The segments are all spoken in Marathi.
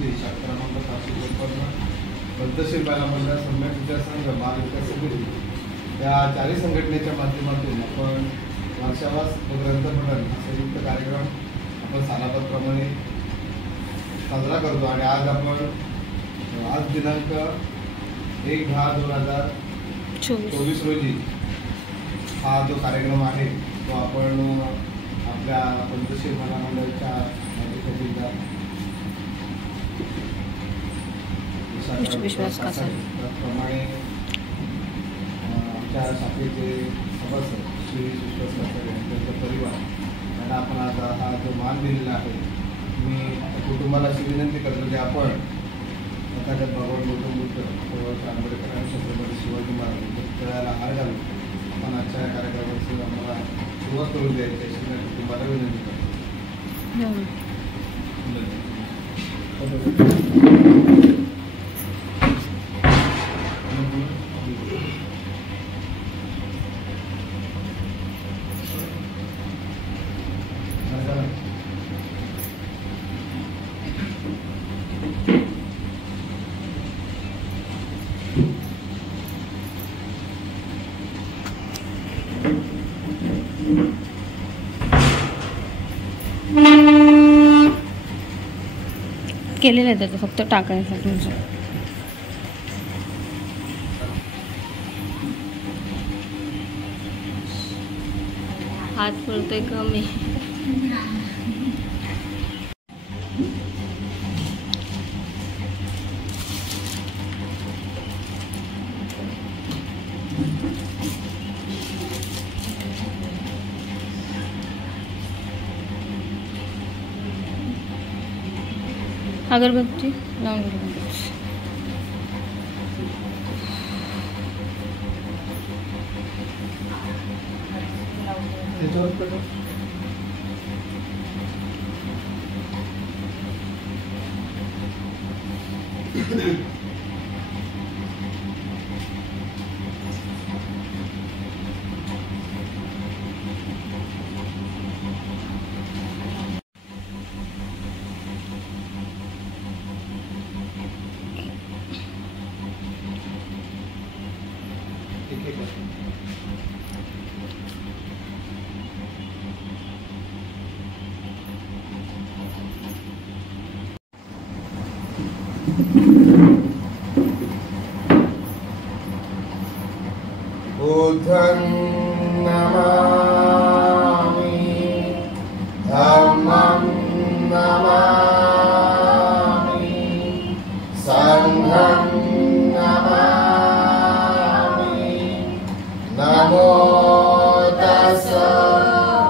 समिती शाखा क्रमांक 753 पंतशील महिला मंडळ सम्यक विचार संघ महाविकास समिती या चारही संघटनेच्या माध्यमातून आपण वर्षावास ग्रंथपठण संयुक्त कार्यक्रम आपण सालाबादप्रमाणे साजरा करतो आणि आज दिनांक 1/10/2024 रोजी हा जो कार्यक्रम आहे तो आपण आपल्या पंतशील महिला मंडळाच्या त्याप्रमाणे आमच्या शाखेचे सभासद श्री विश्वास कासारे आणि त्यांचा परिवार यांना आपण आज हा जो मान दिलेला आहे मी कुटुंबाला अशी विनंती करतो की आपण तथागत भगवान गौतम बुद्ध आंबेडकर आणि छत्रपती शिवाजी महाराज त्याला हार घालून आपण आजच्या कार्यक्रमाची आम्हाला सुरुवात करून द्यायची अशी मी कुटुंबाला विनंती करतो. केलेलं आहे त्याचं फक्त टाकायसाठी हात पडतोय कमी अगरबत्ती लावून बुद्धं नमामि धम्मं नमामि संघं नमामि नमो तस्स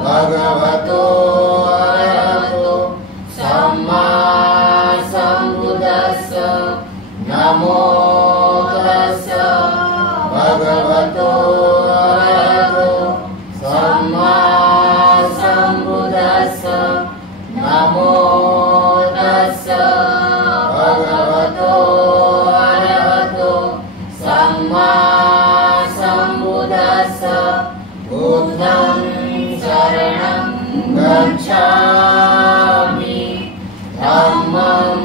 भगवतो अरहतो सम्मा सम्बुद्धस्स नमो तस्स भगवतो अरहतो सम्मा सम्बुद्धस्स नमो तस्स भगवतो अरहतो सम्मा सम्बुद्धस्स बुद्धं शरणं गच्छामि धम्मं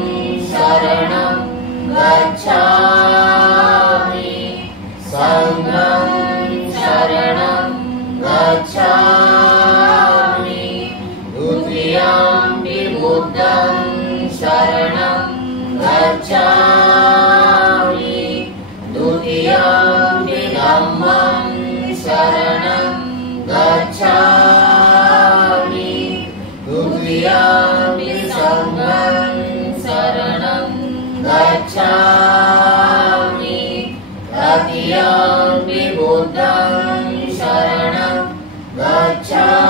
शरणं गच्छामि संघं शरणं गच्छामि द्वितीयंपि बुद्धं शरणं गच्छामि द्वितीयंपि धम्मं शरणं गच्छामि द्वितीयंपि संघं शरणं गच्छामि तृतीयंपि बुद्धं शरणं गच्छामि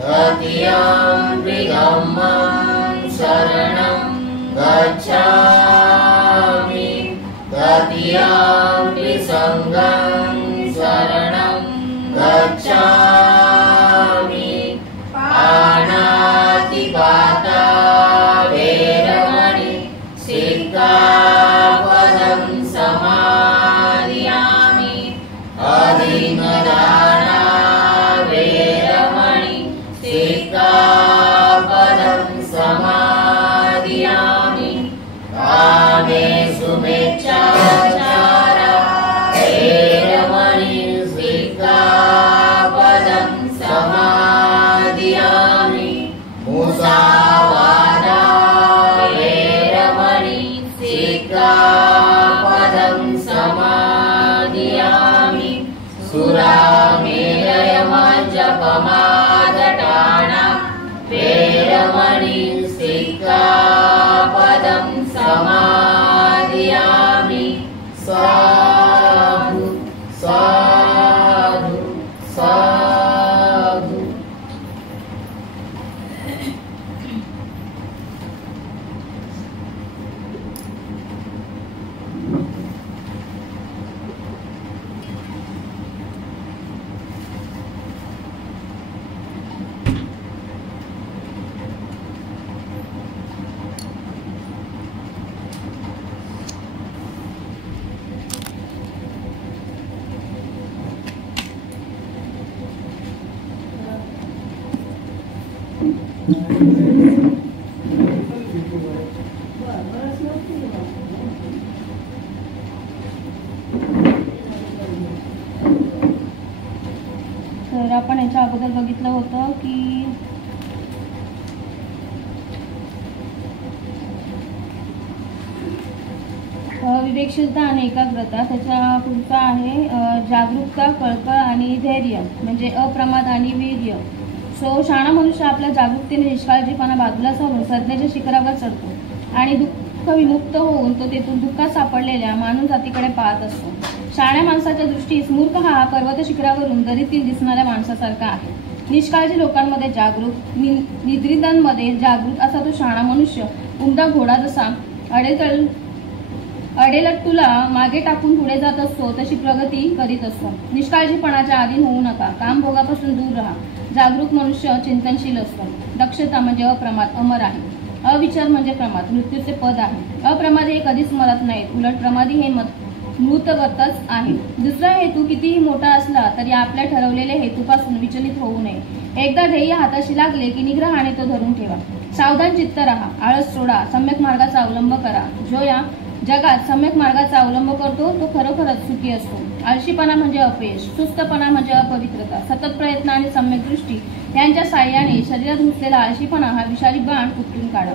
तृतीयंपि धम्मं शरणं गच्छामि तृतीयंपि संघं शरणं गच्छामि पाणातिपाता वेरमणि सिक्खापदं समादियामि अधिमदाना वेरमणि सिक्खापदं समादियामि तर आपण याच्या अगोदर बघितलं होतं की विवेकशीलता आणि एकाग्रता, त्याच्या पुढचा आहे जागरूकता, कळकळ आणि धैर्य म्हणजे अप्रमाद आणि वीर्य. सो शहाणा मनुष्य आपल्या जागरूकतेने निष्काळजीपणा बाजूला सारून सज्ञेच्या शिखरावर चढतो आणि दुःख विमुक्त होऊन तो तेथून दुःखात सापडलेल्या मानव जातीकडे पाहत असतो. शहाण्या माणसाच्या दृष्टीस मूर्ख हा पर्वत शिखरावरून दरीतील दिसणाऱ्या माणसासारखा आहे. निष्काळजी लोकांमध्ये जागरूक, निद्रितांमध्ये जागरूक असा तो शहाणा मनुष्य उमदा घोडा जसा अडेलट्टूला मागे टाकून पुढे जात असतो तशी प्रगती करीत असतो. निष्काळजीपणाच्या अधीन होऊ नका, कामभोगापासून दूर राहा. जागरूक मनुष्य चिंतनशील असतो. दक्षता म्हणजे अप्रमाद, अमर आहे. अविचार म्हणजे प्रमाद, मृत्यूचे पद आहे. अप्रमादी हे कधीच मरत नाहीत, उलट प्रमादी हे मृतवतच आहे. दुसरा हेतू कितीही मोठा असला तरी आपल्या ठरवलेल्या हेतूपासून विचलित होऊ नये. एकदा ध्येय हाताशी लागले की निग्रहाने तो धरून ठेवा. सावधान चित्त राहा, आळस सोडा, सम्यक मार्गाचा अवलंब करा. जो या जगात सम्यक मार्गाचा अवलंब करतो तो खरोखरच सुखी असतो. आळशीपणा म्हणजे अपयश, सुस्तपणा म्हणजे अपवित्रता. सतत प्रयत्न आणि सम्यक दृष्टी यांच्या साह्याने शरीरात घुसलेला आळशीपणा हा विषारी बाण उपटून काढा.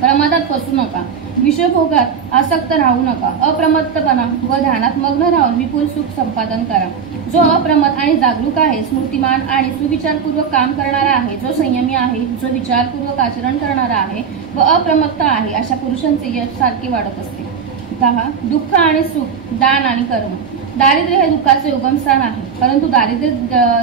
प्रमादात फसू नका, विषयभोगात आसक्त राहू नका. अप्रमत्तपणा व ध्यानात मग्न राहून विपुल सुख संपादन करा. जो अप्रमत्त आणि जागरूक आहे, स्मृतिमान आणि सुविचारपूर्वक काम करणारा आहे, जो संयमी आहे, जो विचारपूर्वक आचरण करणारा आहे व अप्रमत्त आहे, अशा पुरुषांचे यश सारखे वाढत असते. 10. दुःख आणि सुख, दान आणि कर्म. दारिद्र्य हे दुःखाचे उगमस्थान आहे, परंतु दारिद्र्य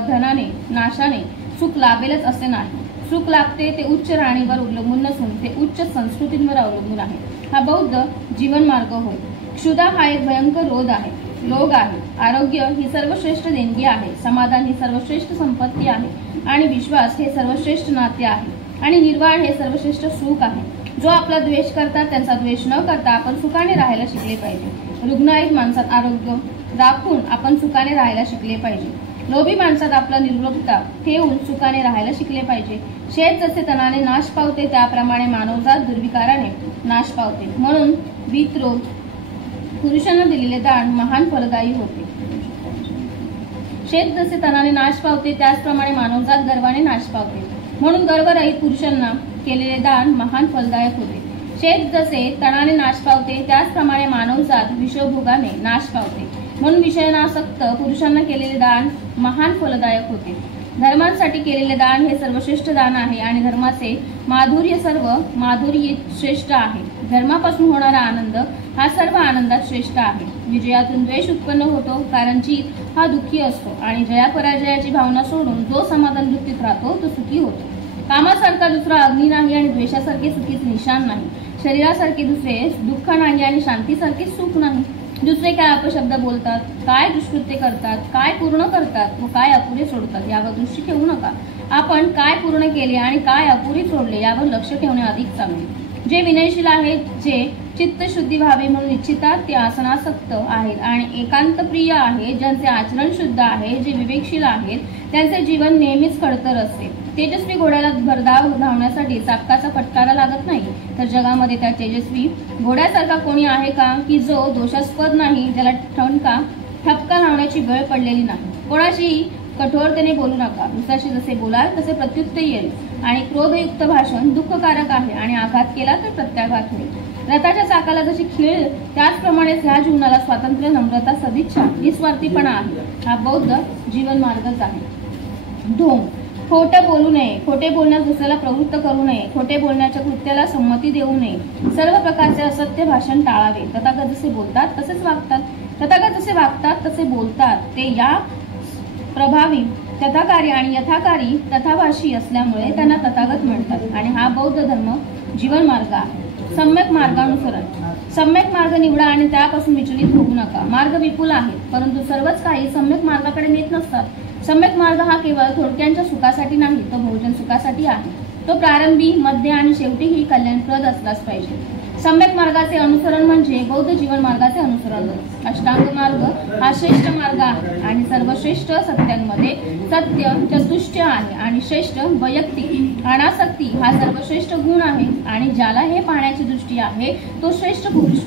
धनाने, नाशाने सुख लाभेलच असे नाही. सुख लाभते ते उच्च राणीवर अवलंबून नसून ते उच्च संस्कृतींवर अवलंबून आहे. हा बौद्ध जीवन मार्ग होय. क्षुधा हा एक भयंकर रोग आहे. आरोग्य ही सर्वश्रेष्ठ देणगी आहे. समाधान ही सर्वश्रेष्ठ संपत्ती आहे आणि विश्वास हे सर्वश्रेष्ठ नाते आहे आणि निर्वाण हे सर्वश्रेष्ठ सुख आहे. जो आपला द्वेष करतात त्यांचा द्वेष न करता आपण सुखाने राहायला शिकले पाहिजे. रुग्णाईत माणसात आरोग्य राखून आपण सुखाने राहायला शिकले पाहिजे. लोभी माणसात आपला निरोगता ठेवून सुखाने राहायला शिकले पाहिजे. शेत जसे तणाने नाश पावते त्याप्रमाणे मानवजात दुर्विकाराने नाश पावते. म्हणून वित्रोग पुरुषांना दिलेले दान महान फलदायी होते. शेत जसे तणाने नाश पावते त्याचप्रमाणे मानवजात गर्वाने नाश पावते. म्हणून गर्वरहित पुरुषांना केलेले दान महान फलदायक होते. शेत जसे तणाने नाश पावते त्याचप्रमाणे मानवजात विषयभोगाने नाश पावते. म्हणून विषयानासक्त पुरुषांना केलेले दान महान फलदायक होते. धर्मांसाठी केलेले दान हे सर्वश्रेष्ठ दान आहे आणि धर्माचे माधुर्य सर्व माधुर्यात श्रेष्ठ आहे. धर्मापासून होणारा आनंद हा सर्व आनंदात श्रेष्ठ आहे. विजयातून द्वेष उत्पन्न होतो, कारण जीत हा दुःखी असतो आणि जयापराजयाची भावना सोडून जो समाधान वृत्तीत राहतो तो सुखी होतो. कामासारखा दुसरा अग्नी नाही आणि द्वेषासारखे सुखीच निशान नाही. शरीरासारखे दुसरे दुःख नाही आणि शांतीसारखे सुख नाही. दुसरे काय अपशब्द बोलतात, काय दुष्कृत्य करतात, काय पूर्ण करतात व काय अपुरे सोडतात यावर दृष्टी ठेवू नका. आपण काय पूर्ण केले आणि काय अपुरे सोडले यावर लक्ष ठेवणे अधिक चांगले. जे विनयशील आहेत, जे चित्तशुद्धी व्हावी म्हणून इच्छितात, ते आसनासक्त आहेत आणि एकांतप्रिय आहेत, ज्यांचे आचरण शुद्ध आहे, जे विवेकशील आहेत, त्यांचे जीवन नेहमीच खडतर असते. तेजस्वी घोड्याला भरधाव धावण्यासाठी चाबकाचा फटकारा लागत नाही, तर जगामध्ये त्या तेजस्वी घोड्यासारखा कोणी आहे का की जो दोषास्पद नाही, ज्याला ठपका लावण्याची वेळ पडलेली नाही. कोणाशी कठोरतेने बोलू नका. दुसऱ्याशी जसे बोलाल तसे प्रत्युत्तर येईल आणि क्रोधयुक्त भाषण दुःखकारक आहे आणि आघात केला तर प्रत्याघात होईल. रथाच्या चाकाला जशी खीळ त्याचप्रमाणेच ह्या जीवनाला स्वातंत्र्य, नम्रता, सदिच्छा, निस्वार्थीपणा आहे. हा बौद्ध जीवन मार्गच आहे. ढोंग. खोटे बोलू नये. खोटे बोलण्यास दुसऱ्याला प्रवृत्त करू नये. खोटे बोलण्याच्या कृत्याला संमती देऊ नये. सर्व प्रकारचे असत्य भाषण टाळावे. तथागत जसे बोलतात तसेच वागतात. तथागत जसे वागतात तसे बोलतात. ते या प्रभावी, तथाकारी आणि यथाकारी तथाभाषी असल्यामुळे त्यांना तथागत म्हणतात आणि हा बौद्ध धर्म जीवन मार्ग आहे. सम्यक मार्गानुसरण. सम्यक मार्ग निवडा आणि त्यापासून विचलित होऊ नका. मार्ग विपुल आहेत, परंतु सर्वच काही सम्यक मार्गाकडे नेत नसतात. सम्यक मार्ग हा केवळ थोडक्यांच्या सुखासाठी नाही, तो बहुजन सुखासाठी आहे. तो प्रारंभी, मध्ये आणि शेवटीही कल्याणप्रद असलाच पाहिजे. सम्यक मार्गाचे अनुसरण म्हणजे बौद्ध जीवन मार्गाचे अनुसरण. अष्टांग मार्ग हा श्रेष्ठ मार्ग आहे आणि सर्वश्रेष्ठ सत्यांमध्ये सत्य चतुष्टय आहे आणि श्रेष्ठ वैयक्तिक अनासक्ती हा सर्वश्रेष्ठ गुण आहे आणि ज्याला हे पाहण्याची दृष्टी आहे तो श्रेष्ठ पुरुष.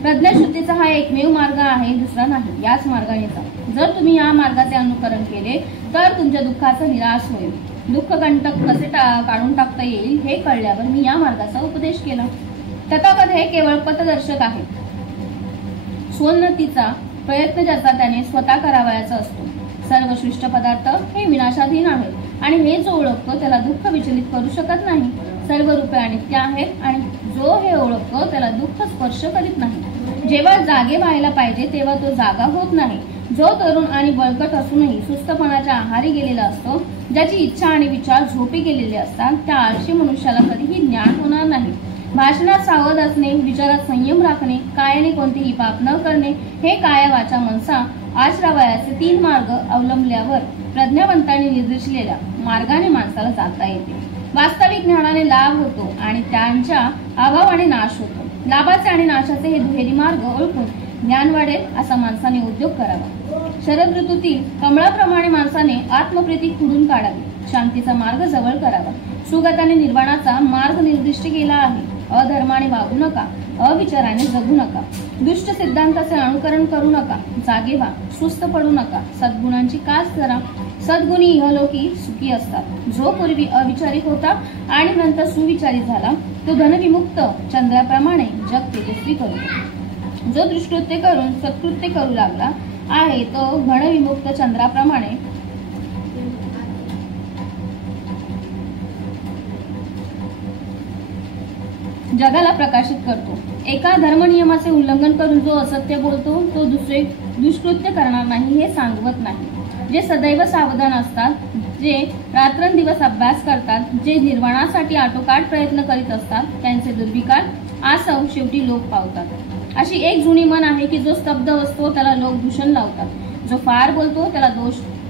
प्रज्ञाशुद्धीचा हा एकमेव मार्ग आहे, दुसरा नाही. याच मार्गाने जा. जर तुम्ही या मार्गाचे अनुकरण केले तर तुमच्या दुःखाचा निराश होईल. दुःख कंटक कसे काढून टाकता येईल हे कळल्यावर मी या मार्गाचा उपदेश केला. तथागत हे केवळ पथदर्शक आहे. स्वोन्नतीचा प्रयत्न ज्याचा त्याने स्वतः करावयाचा असतो. सर्व सृष्ट पदार्थ हे विनाशाधीन आहेत आणि हे जो ओळखतो त्याला दुःख विचलित करू शकत नाही. सर्व रूपे अनित्य आहेत आणि जो हे ओळखतो त्याला दुःख स्पर्श करीत नाही. जेव्हा जागे व्हायला पाहिजे तेव्हा तो जागा होत नाही. जो तरुण आणि बळकट असूनही सुस्तपणाच्या आहारी गेलेला असतो, ज्याची इच्छा आणि विचार झोपी गेलेले असतात, त्या आळशी मनुष्याला कधीही ज्ञान होणार नाही. भाषणात सावध असणे, विचारात संयम राखणे, कायाने कोणतेही पाप न करणे हे काया वाचा मनसा आचरावयाचे 3 मार्ग अवलंबल्यावर प्रज्ञावंतांनी निर्देशिलेल्या मार्गाने माणसाला जाता येते. वास्तविक ज्ञानाने लाभ होतो आणि त्यांच्या अभावाने नाश होतो. लाभाचे आणि नाशाचे हे दुहेरी मार्ग ओळखून ज्ञान वाढेल असा माणसाने उद्योग करावा. शरद ऋतूतील कमळाप्रमाणे माणसाने आत्मप्रीती खुडून काढावी. शांतीचा मार्ग जवळ करावा. सुगताने निर्वाणाचा मार्ग निर्दिष्ट केला आहे. अधर्माने वागू नका, अविचाराने जगू नका, दुष्ट सिद्धांताचे अनुकरण करू नका, जागे व्हा, सुस्त पडू नका, सद्गुणांची कास करा. सद्गुणी इहलोकी सुखी असतात. जो पूर्वी अविचारिक होता आणि नंतर सुविचारी झाला तो धनविमुक्त चंद्राप्रमाणे जग तेजस्वी करू. जो दुष्कृत्य करून सत्कृत्य करू लागला आहे तो घनविमुक्त चंद्राप्रमाणे जगाला प्रकाशित करतो. एका धर्मनियमाचे उल्लंघन करून जो असत्य बोलतो तो दुसरे दुष्कृत्य करणार नाही हे सांगवत नाही. जे सदैव सावधान असतात, जे रात्रंदिवस अभ्यास करतात, जे निर्वाणासाठी आटोकाट प्रयत्न करीत असतात, त्यांचे दुर्विकार आसव शेवटी लोक पावतात. अशी एक जुनी मन आहे की जो स्तब्ध असतो त्याला लोक दूषण लावतात, जो फार बोलतो त्याला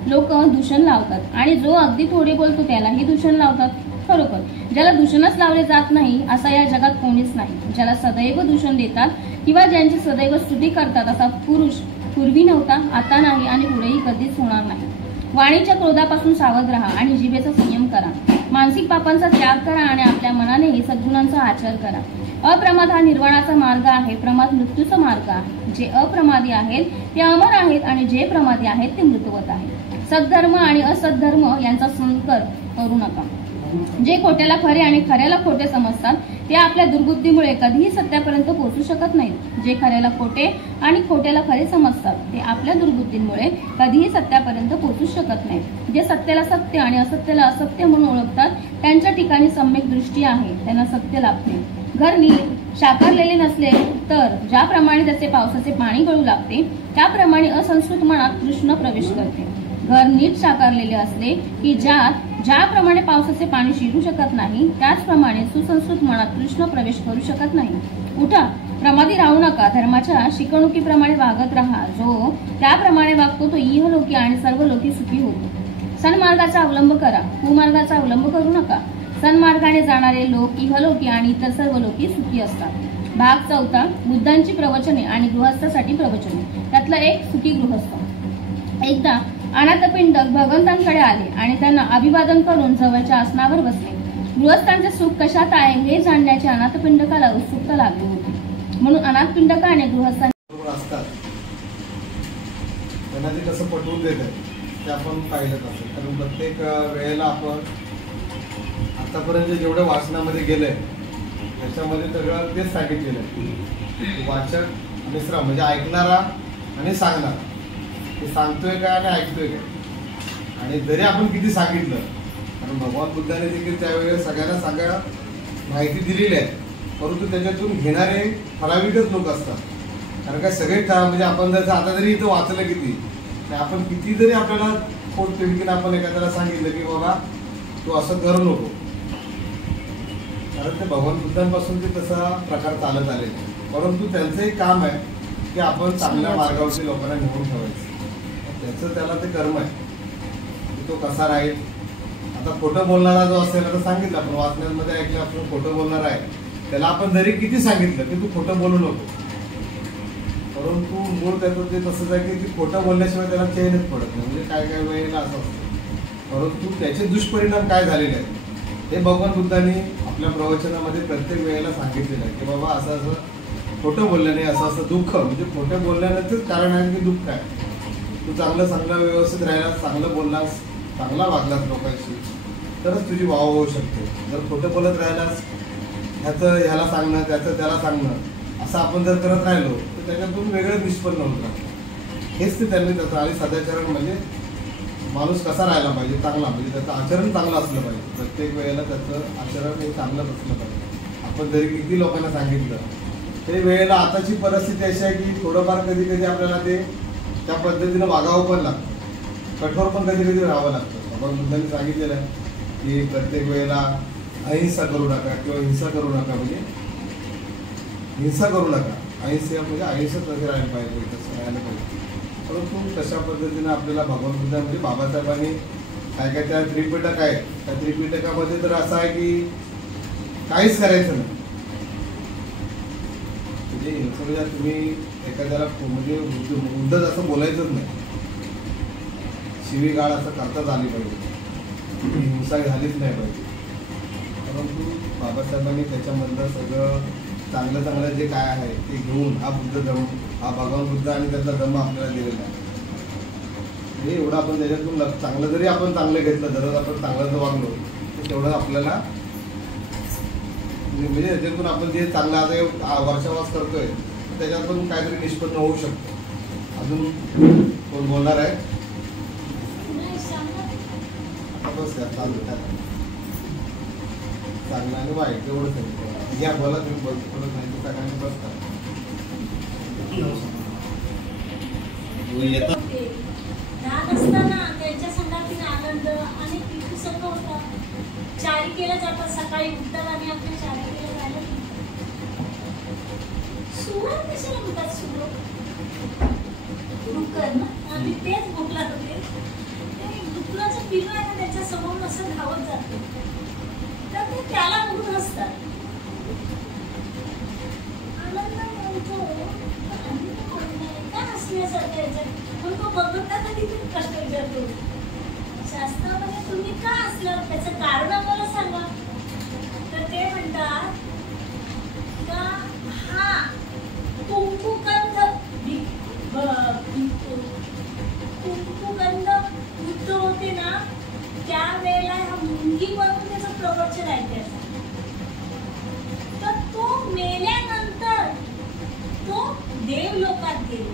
लोक दूषण लावतात आणि जो अगदी थोडे बोलतो त्यालाही दूषण लावतात. खरोखर ज्याला दूषणच लावले जात नाही असा या जगात कोणीच नाही. ज्याला सदैव दूषण देतात किंवा ज्यांची सदैव स्तुती करतात असा पुरुष पूर्वी नव्हता, आता नाही आणि पुढेही कधीच होणार नाही. वाणीच्या क्रोधापासून सावध राहा आणि जिभेचा संयम करा. मानसिक पापांचा त्याग करा आणि आपल्या मनानेही सद्गुणांचा आचर करा. अप्रमाद हा निर्वाणाचा मार्ग आहे, प्रमाद मृत्यूचा मार्ग आहे. जे अप्रमादी आहेत ते अमर आहेत आणि जे प्रमादी आहेत ते मृतवत आहेत. सद्धर्म आणि असद्धर्म यांचा संकर करू नका. जे खोट्याला खरे आणि खऱ्याला खोटे समजतात ते आपल्या दुर्बुद्धीमुळे कधीही सत्यापर्यंत पोहोचू शकत नाहीत. जे खऱ्याला खोटे आणि खोट्याला खरे समजतात ते आपल्या दुर्बुद्धीमुळे कधीही सत्यापर्यंत पोहोचू शकत नाहीत. जे सत्याला सत्य आणि असत्याला असत्य म्हणून ओळखतात त्यांच्या ठिकाणी सम्यक दृष्टी आहे, त्यांना सत्य लाभते. घर नीट शाकारलेले नसले तर ज्याप्रमाणे त्याचे पावसाचे पाणी गळू लागते त्याप्रमाणे असंस्कृत मनात कृष्ण प्रवेश करते. घर नीट साकारलेले असले की ज्याप्रमाणे पावसाचे पाणी शिरू शकत नाही त्याचप्रमाणे सुसंस्कृत मनात कृष्ण प्रवेश करू शकत नाही. उठा, प्रमादी राहू नका. धर्माच्या शिकवणुकीप्रमाणे वागत राहा. जो त्याप्रमाणे वागतो तो इहलोकी आणि सर्व लोकी सुखी होतो. सन्मार्गाचा अवलंब करा, कुमार्गाचा अवलंब करू नका. सन्मार्गाने जाणारे लोक इहलोकी आणि इतर सर्व लोकी सुखी असतात. भाग 4 बुद्धांची प्रवचने आणि गृहस्थासाठी प्रवचने. त्यातलं एक सुखी गृहस्थ. एकदा अनाथपिंडक भगवंतांकडे आले आणि त्यांना अभिवादन करून जवळच्या आसनावर बसले. गृहस्थांचे सुख कशात आहे हे जाणण्याची अनाथपिंडकाला उत्सुकता लागली होती. म्हणून अनाथपिंडकाने गृहस्थांना असतात त्यांना ते कसं पटवून देतात ते आपण पाहिलं असेल. कारण प्रत्येक वेळेला आपण आतापर्यंत जेवढं वाचनामध्ये गेलंय त्याच्यामध्ये सगळं तेच सांगितलेलं आहे. वाचक मिश्रा म्हणजे ऐकणारा आणि सांगणारा. ते सांगतोय काय आणि ऐकतोय काय. आणि जरी आपण किती सांगितलं, कारण भगवान बुद्धाने देखील त्यावेळेस सगळ्यांना सगळ्या माहिती दिलेली आहे, परंतु त्याच्यातून घेणारे ठराविकच लोक असतात. कारण काय सगळे म्हणजे आपण जर आता जरी इथं वाचलं किती, आपण किती जरी आपल्याला पोट तिडकीनं आपण एखाद्याला सांगितलं की बाबा तू असं करू नको, कारण ते भगवान बुद्धांपासून ते तसा प्रकार चालत आले. परंतु त्यांचं एक काम आहे की आपण चांगल्या मार्गावरती लोकांना नेऊन ठेवायचं. त्याचं त्याला ते कर्म आहे की तो कसा राहील. आता खोटं बोलणारा जो असेल, आता सांगितलं आपण वाचण्यामध्ये ऐकलं, आपण खोटं बोलणार आहे त्याला आपण जरी किती सांगितलं की तू खोटं बोलू नको, परंतु मूळ त्याचं ते तसंच आहे की खोटं बोलल्याशिवाय त्याला चैनच पडत नाही. म्हणजे काय काय वेळेला असं असतं. परंतु त्याचे दुष्परिणाम काय झालेले आहेत हे भगवान बुद्धांनी आपल्या प्रवचनामध्ये प्रत्येक वेळेला सांगितलेलं आहे की बाबा असं असं खोटं बोलल्याने असं असं दुःख, म्हणजे खोटं बोलल्यानंच कारण आहे की दुःख आहे. तू चांगलं व्यवस्थित राहिलास, चांगलं बोललास, चांगला वागलास लोकांशी, तरच तुझी वाव होऊ शकते. जर खोटं बोलत राहिलास, ह्याला सांगणं, त्याचं त्याला सांगणं, असं आपण जर करत राहिलो तर त्याच्यातून वेगळं निष्पन्न होत राहतं. हेच ते त्यांनी त्याचं. आणि सदाचरण म्हणजे माणूस कसा राहायला पाहिजे, चांगला, म्हणजे त्याचं आचरण चांगलं असलं पाहिजे. प्रत्येक वेळेला त्याचं आचरण हे चांगलंच असलं पाहिजे. आपण जरी किती लोकांना सांगितलं, ते वेळेला आताची परिस्थिती अशी आहे की थोडंफार कधी कधी आपल्याला ते त्या पद्धतीनं वागावं पण लागतं, कठोर पण कधी कधी राहावं लागतं. भगवान बुद्धांनी सांगितलेलं आहे की प्रत्येक वेळेला अहिंसा करू नका किंवा हिंसा करू नका, म्हणजे हिंसा करू नका. अहिंसा म्हणजे अहिंसक कसे राहायला पाहिजे, तसं राहायला पाहिजे. परंतु तशा पद्धतीनं आपल्याला भगवान बुद्ध म्हणजे बाबासाहेबांनी काय काय त्या त्रिपिटक आहे, त्या त्रिपिटकामध्ये तर असं आहे की काहीच करायचं नाही. म्हणजे हिंसा तुम्ही एखाद्याला म्हणजे मुद्दाच असं बोलायचंच नाही, शिवीगाळ असं करताच आली पाहिजे, हिंसा झालीच नाही पाहिजे. परंतु बाबासाहेबांनी त्याच्यामधलं सगळं चांगलं जे काय आहे ते घेऊन हा बुद्ध धर्म, हा भगवान बुद्ध आणि त्याचा धर्म आपल्याला दिलेला आहे. हे एवढं आपण त्याच्यातून चांगलं जरी आपण चांगलं घेतलं, दररोज आपण चांगलं जर वागलो तर तेवढं आपल्याला म्हणजे त्याच्यातून आपण जे चांगलं आता वर्षावास करतोय त्याच्यातून काहीतरी निष्पन्न होऊ शकतो. अजून कोण बोलणार आहे? आता बस यार, चालू चांगलं आणि वाईट तेवढंच आहे. या बोला तुम्ही बोलतो नाही सगळ्यांनी बसता लहान असताना त्यांच्या संघातील आनंद आणि संघ होता. चारिकेला जातात, सकाळी उठतात आणि आपल्या चारिकेला जायला सुरुवात कशाला म्हणतात, डुक्कर ना, आम्ही तेच भोगला होते. ते डुकराचं पिल्लू आहे ना, त्याच्या समोर असं धावत जाते, तर ते त्याला बघून असतात. आनंद मिळतो का हसण्यासारखं याच्यात, पण तो बघताना तिथे प्रश्न विचारतो, शास्त्रामध्ये तुम्ही का असलं, त्याचं कारण आम्हाला सांगा. तर ते म्हणतात का हा कुंकुगंध युद्ध होते ना, त्यावेळेला हा मुंगी बनवून त्याचं प्रवचन ऐकायचं. तर तो मेल्यानंतर तो देवलोकात गेला.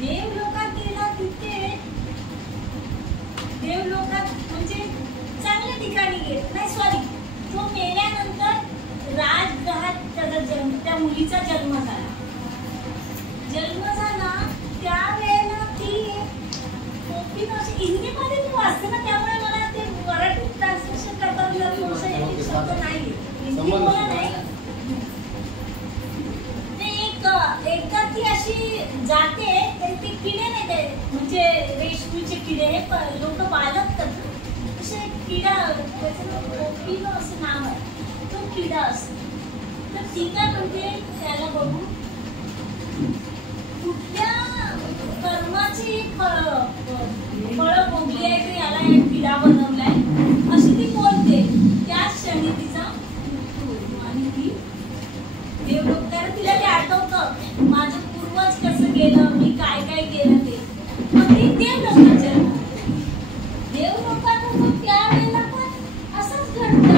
देवलोकात गेला, तिथे देवलोकात म्हणजे चांगल्या ठिकाणी गेला नाही, सॉरी, तो मेल्यानंतर राजगृहात त्याचा जन्म, त्या मुलीचा जन्म झाला. त्यावेळेला ती हिंदीमध्ये मी वाचते ना, त्यामुळे मला ते मराठीत ट्रान्सलेशन करताना थोडंसं शब्द नाही, हिंदी बोला नाही. एकदा ती अशी जाते, तर ते किडे नाही ते, म्हणजे रेशमीचे किडे हे लोक पालतात, असे किडा, कोकिलो असं नाव आहे, तो किडा असतो. तर ती काय म्हणते, त्याला बघू कुठल्या कर्माची फळं भोगली आहे की याला एक किडा बनवलाय, अशी ती बोलते. त्याच क्षणी तिचा आणि ती देवलोक, कारण तिला ते आठवतं माझं पूर्वज कसं गेलं, मी काय काय केलं ते, मग ती देवलोकात होतो त्यावेळेला पण असंच घडतं.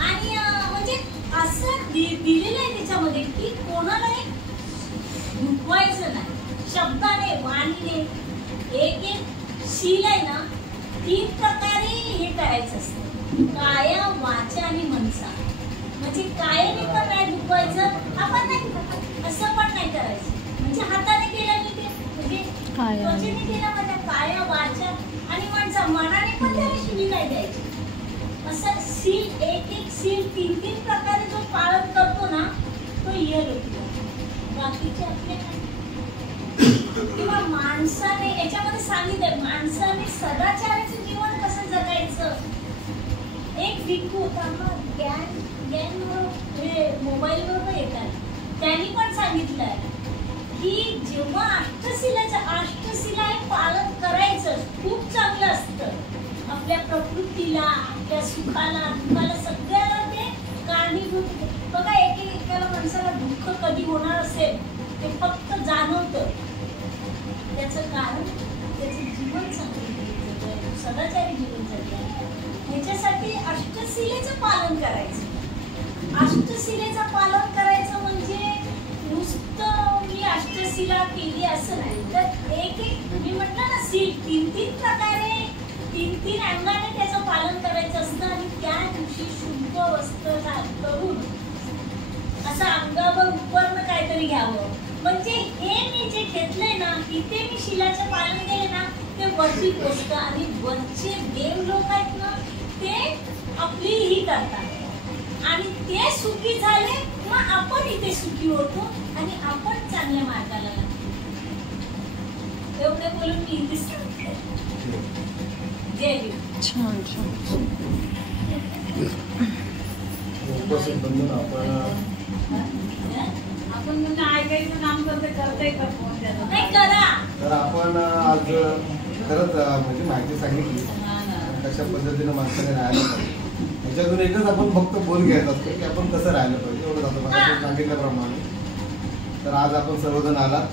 आणि म्हणजे असं दिलेलं आहे त्याच्यामध्ये की कोणालाही दुखवायचं नाही, शब्दाने, वाणीने. एक शील आहे ना, 3 प्रकारे हे करायचं असतं, काया, वाचा आणि मनसा. म्हणजे कायाने पण नाही दुखवायचं, आपण नाही असं पण नाही करायचं, म्हणजे हाताने केलं मी ते, म्हणजे त्वचेने केलं माझ्या, काया, वाचा आणि मनसा, मनाने पण त्याला शिवी नाही द्यायची. असं सील, एक सील 3 प्रकारे जो पालन करतो ना, तो येईल. बाकीचे आपले किंवा माणसाने याच्यामध्ये सांगितलं, माणसाने सदाचाराचं जीवन कसं जगायचं. एक भिक्खू होता, मोबाईलवर येतात, त्यांनी पण सांगितलंय की जेव्हा अष्टशिला हे पालन करायचं खूप चांगलं असतं. आपल्या आपल्या प्रकृतीला, आपल्या सुखाला, दुःखाला सगळ्याला ते कारणीभूत होते. बघा एकेकाला माणसाला दुःख कधी होणार असेल ते फक्त जाणवतं. त्याचं कारण त्याचं जीवन चांगलं, सदाचारी जीवन जगलं. ह्याच्यासाठी अष्टशिलेचं पालन करायचं. अष्टशिलेचं पालन करायचं म्हणजे नुसतं मी अष्टशिला केली असं नाही, तर एक मी म्हटलं ना सील 3 प्रकारे 3 अंगाने त्याचं पालन करायचं असतं. आणि त्या दिवशी शुद्ध वस्त्र करून असं अंगावर उपरणं काहीतरी घ्यावं. म्हणजे हे मी जे घेतलंय ना, इथे मी शिलाचं पालन केले ना, ते वरती पोचतं. आणि वरचे देव लोक आहेत ना, ते आपली ही करतात आणि ते सुखी झाले, मग आपण इथे सुखी होतो आणि आपण चांगल्या मार्गाला लागतो. एवढे बोलून मी इथे सांगते. जय देव. छान छान. उपस्थित बंधून आपण म्हणजे ऐकायचं काम करते का फोन त्याला नाही करा. तर आपण आज खरंच म्हणजे माहिती सांगितली कशा पद्धतीने माणसाने राहायला पाहिजे. याच्यातून एकच आपण फक्त बोल घ्यायचा असतो की आपण कसं राहायला पाहिजे, एवढंच आपण सांगितल्याप्रमाणे. तर आज आपण सर्वजण आलात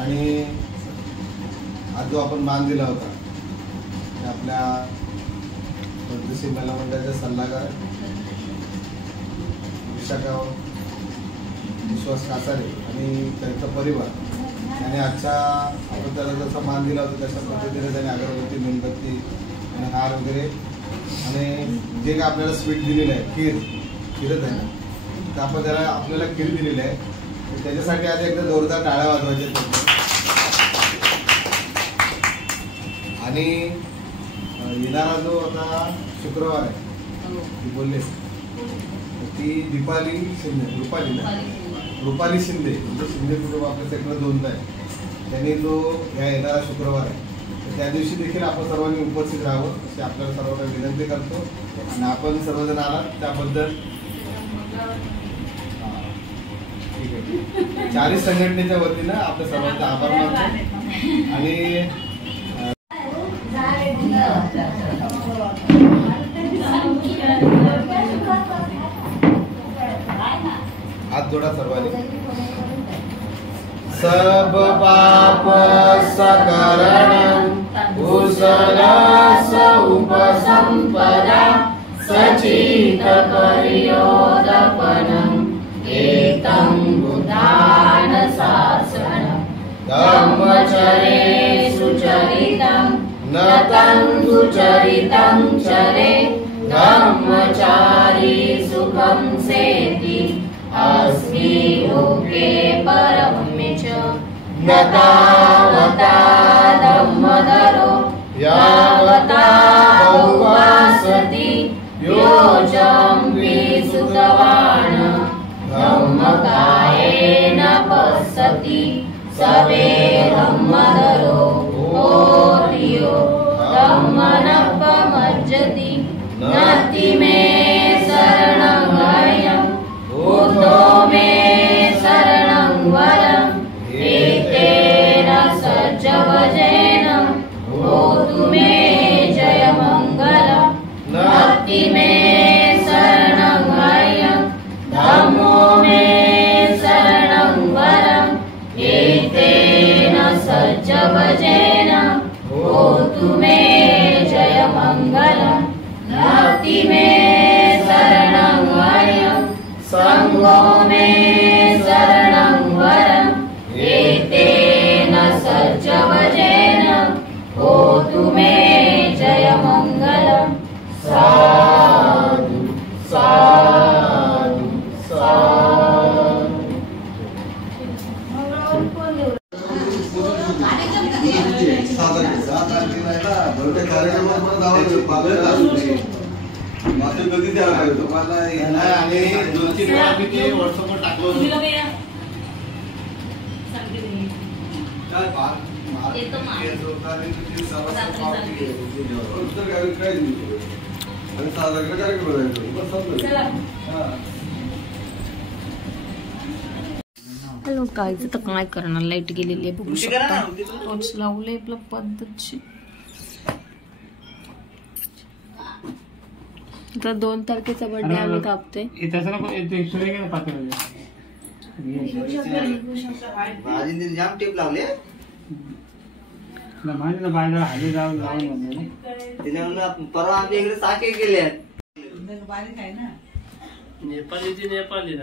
आणि आज जो आपण मान दिला होता ते आपल्या परदेशी महिला मंडळाच्या सल्लागार विशाखा विश्वास कासारे आणि त्यांचा परिवार आणि आजच्या आपण त्याला जसा मान दिला होता तशा पद्धतीने त्याने अगरबत्ती, मेणबत्ती आणि हार वगैरे आणि जे काय आपल्याला स्वीट दिलेलं आहे, खीरच आहे ना, तर आपण त्याला आपल्याला खीर दिलेली आहे. त्याच्यासाठी आज एकदा जोरदार टाळ्या वाजवायच्या. आणि येणारा जो आता शुक्रवार आहे ती बोलले ती रुपाली शिंदे म्हणजे शिंदे कुटुंब आपल्या सेक्टर 2 आहे. त्यांनी जो ह्या येणारा शुक्रवार आहे तर त्या दिवशी देखील आपण सर्वांनी उपस्थित राहावं अशी आपल्याला सर्वांना विनंती करतो. आणि आपण सर्वजण आलात त्याबद्दल ठीक आहे. 4 संघटनेच्या वतीनं आपल्या सर्वांचा आभार मानतो. आणि हात जोडा सर्वांनी. सब पाप सकरणं कुशल उपसंपदा सचित परियोदपनं एतं बुधान शासनं धम्मचरे सुचरितं नतं सुचरितं चरे धम्मचारी सुखं सेति अस्मि लोके परमे च नतावता धम्मदरो यावता बहुवासति योजं विसुतवान् धम्मकायेन पश्यति सवे धम्मदरो ओरियो धम्मनपमज्जति नति मे शरणं गयम् बुद्धो मे शरणं वरम् एतेन सज्जवजेन होतु मे जयमङ्गलम् नति मे शरणं गयम् धम्मो मे शरणं वरम् एतेन सज्जवजेन होतु मे जयमङ्गलम् नति मे शरणं गयम् संगो मे शरणं वरम् एतेन सज्जवजेन होतु मे जयमङ्गलम् साधु साधु साधु. तुम्हाला आणि 2-3 वेळा मी ते व्हॉट्सअपवर टाकलो हॅलो गाईज, तर काय करणार, लाईट गेलेली आहे बघू शकता. टॉर्च लावले आपलं पद्धतशीर. तर 2 तारखेचा बर्थडे आम्ही कापतोय. जाम टेप लावले परवा आमच्या इकडे साखे गेले नेपाली ते नेपाली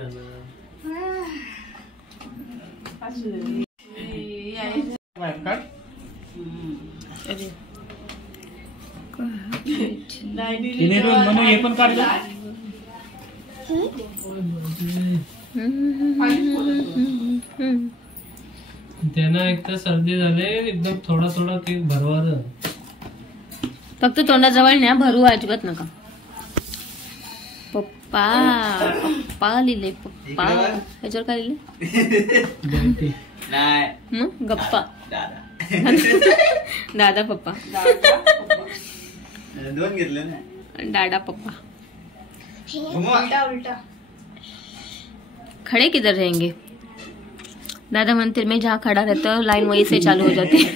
म्हणून हे पण काढलं. त्यांना एक तर सर्दी झाले एकदम थोडा थोडा केक भरवा. फक्त तोंडाजवळ न्या, भरू अजिबात नका. पप्पा पप्पा लिहिले पप्पा. ह्याच्यावर काय लिहिले? मग गप्पा दादा पप्पा. दोन घेतले ना. डाडा पप्पा. खड़े किधर रहेंगे? दादा मंदिर में जहाँ खड़ा रहता है लाइन वहीं से चालू हो जाती है.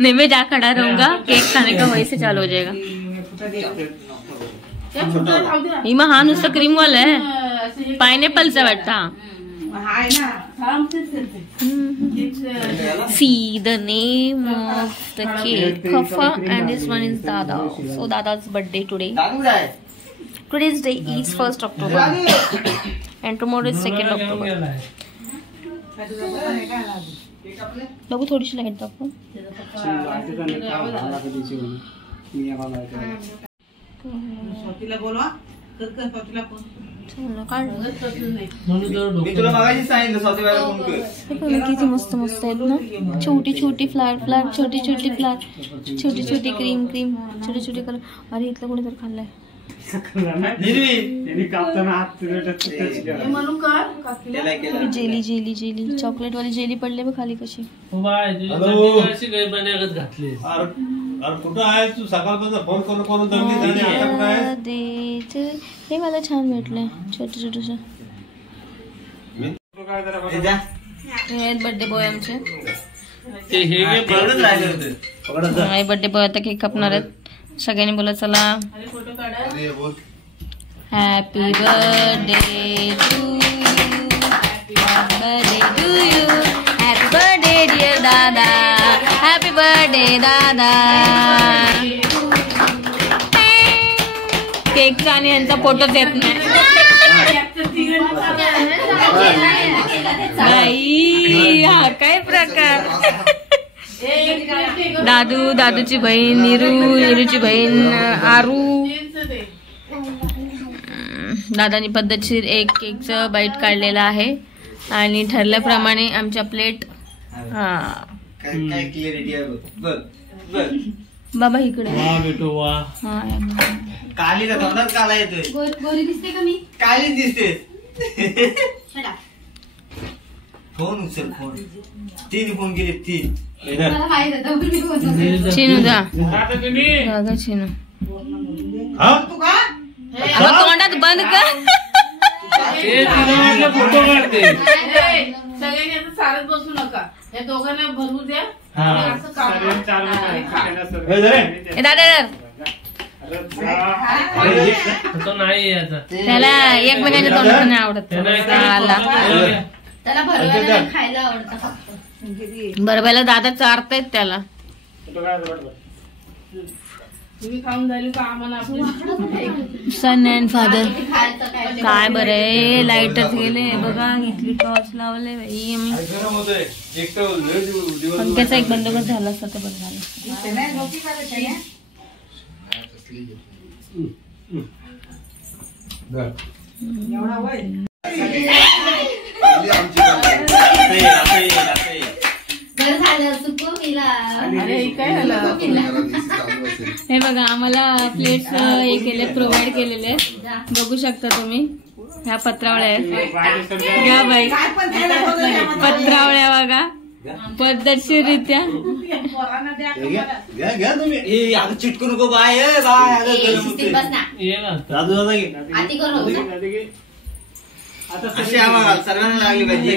नहीं, मैं जहाँ खड़ा रहूंगा केक खाने का वहीं से चालू हो जाएगा. हिमा हा नुसतं क्रीम वाला आहे. पायनॅपलचा वाटता. See the name of the cake, Kafa, and this one is Dada. So Dada's birthday today. Today's day is 1st October and tomorrow is 2nd October. बघू थोडीशी लाईट दाखव. किती मस्त मस्त आहेत ना. छोटी छोटी फ्लावर, छोटी छोटी फ्लावर, छोटी छोटी क्रीम, छोटे छोटे कलर. अरे इथलं कोणी तर खाल्लंय. जेली जेली जेली चॉकलेट वाली जेली पडले बघ खाली कशी. कुठं आहे तू? सकाळपासून फोन करून करून दमली झाली. हे मला छान भेटलंय छोटे छोटेसे. बर्थडे बॉय आमचे. बर्थडे बॉय आता केक कापणार आहेत. सगळ्यांनी बोला चला. Happy birthday to you, happy birthday dear दादा, हॅपी बर्थडे दादा. केकचा आणि यांचा फोटोच येत नाही. हा काय प्रकार. दादू, दादूची बहीण नीरू, नीरूची बहीण आरू. दादानी पद्धतशीर एक केकचं बाईट काढलेला आहे आणि ठरल्याप्रमाणे आमच्या प्लेट. हा बाबा इकडे. कालीचा तोंडात काला येतोय. गोरी दिसते का मी? काली दिसते. फोन उचल. फोन 3 फोन केले 3. चिनू जा चिनू. तोंडात बंद कर. फोटो काढते. सगळ्यांनी आता सारच बसू नका. या दोघांना भरू द्या. दादा नाही त्याला एकमेकांच्या तोंडात नाही आवडत. त्याला भरवायला खायला आवडतं. बरोबर दादा चारतायत त्याला. तुम्ही खाऊन झाली का आम्हाला. सन अँड फादर काय बरं आहे. लाईटच गेले बघा. इथली टॉर्च लावले बाई आम्ही. पंख्याचा एक बंदोबस्त झाला असता तर बरं झालं. हे बघा आम्हाला प्लेट्स हे केले, प्रोव्हाइड केलेले. बघू शकता तुम्ही. ह्या पत्रावळ्या आहेत. घ्या बाई पत्रावळ्या बघा पद्धतशीररित्या. चिटकू नको बाय. सर्वांना लागली पाहिजे.